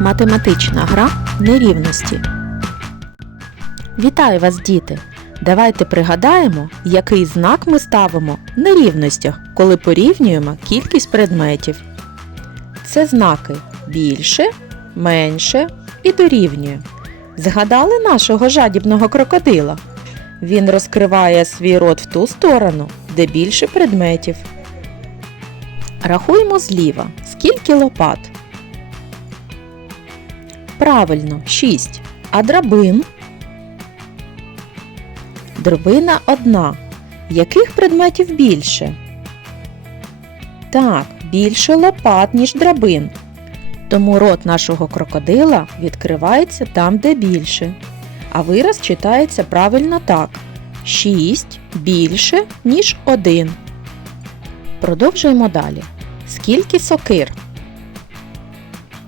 Математична гра нерівності. Вітаю вас, діти! Давайте пригадаємо, який знак ми ставимо в нерівностях, коли порівнюємо кількість предметів. Це знаки більше, менше і дорівнює. Згадали нашого жадібного крокодила? Він розкриває свій рот в ту сторону, де більше предметів. Рахуємо зліва, скільки лопат. Правильно, 6. А драбин? Дробина одна. Яких предметів більше? Так, більше лопат, ніж драбин. Тому рот нашого крокодила відкривається там, де більше. А вираз читається правильно так: 6 більше, ніж 1. Продовжуємо далі. Скільки сокир?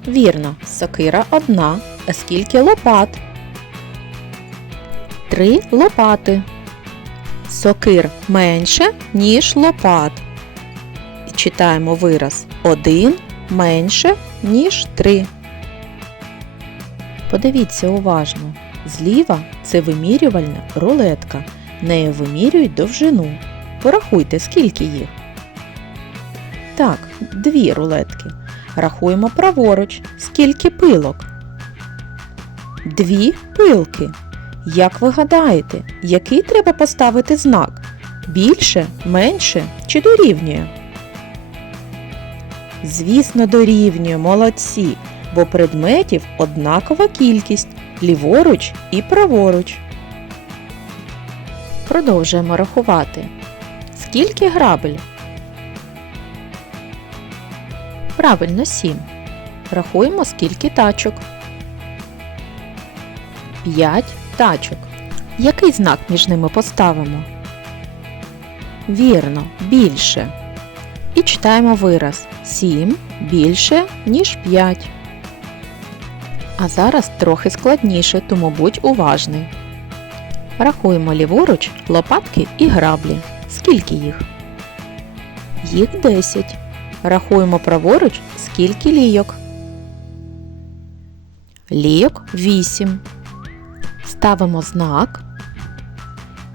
Вірно, сокира одна. А скільки лопат? Три лопати. Сокир менше, ніж лопат. Читаємо вираз один менше, ніж три. Подивіться уважно. Зліва це вимірювальна рулетка. Нею вимірюють довжину. Порахуйте, скільки їх. Так, дві рулетки. Рахуємо праворуч. Скільки пилок? Дві пилки. Як ви гадаєте, який треба поставити знак? Більше, менше чи дорівнює? Звісно, дорівнює, молодці, бо предметів однакова кількість ліворуч і праворуч. Продовжуємо рахувати. Скільки грабель? Правильно, 7. Рахуємо, скільки тачок. 5 тачок. Який знак між ними поставимо? Вірно, більше. І читаємо вираз 7 більше, ніж 5. А зараз трохи складніше, тому будь уважний. Рахуємо ліворуч лопатки і граблі. Скільки їх? Їх 10. Рахуємо праворуч, скільки лійок. Лійок 8. Ставимо знак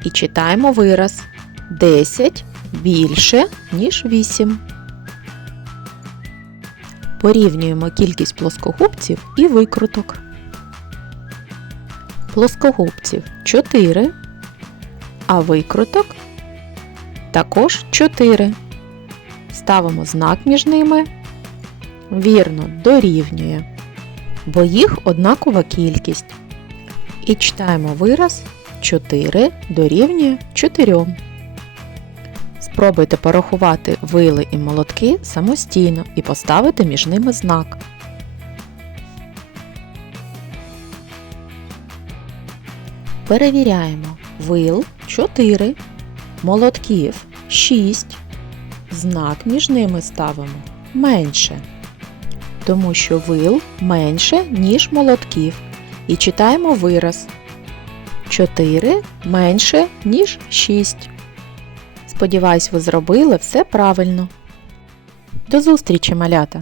і читаємо вираз 10 більше, ніж 8. Порівнюємо кількість плоскогубців і викруток. Плоскогубців 4, а викруток також 4. Ставимо знак між ними. Вірно, дорівнює, бо їх однакова кількість. І читаємо вираз 4 дорівнює 4. Спробуйте порахувати вили і молотки самостійно і поставити між ними знак. Перевіряємо. Вил 4, молотків 6. Знак між ними ставимо менше, тому що вил менше, ніж молотків. І читаємо вираз 4 менше, ніж 6. Сподіваюсь, ви зробили все правильно. До зустрічі, малята!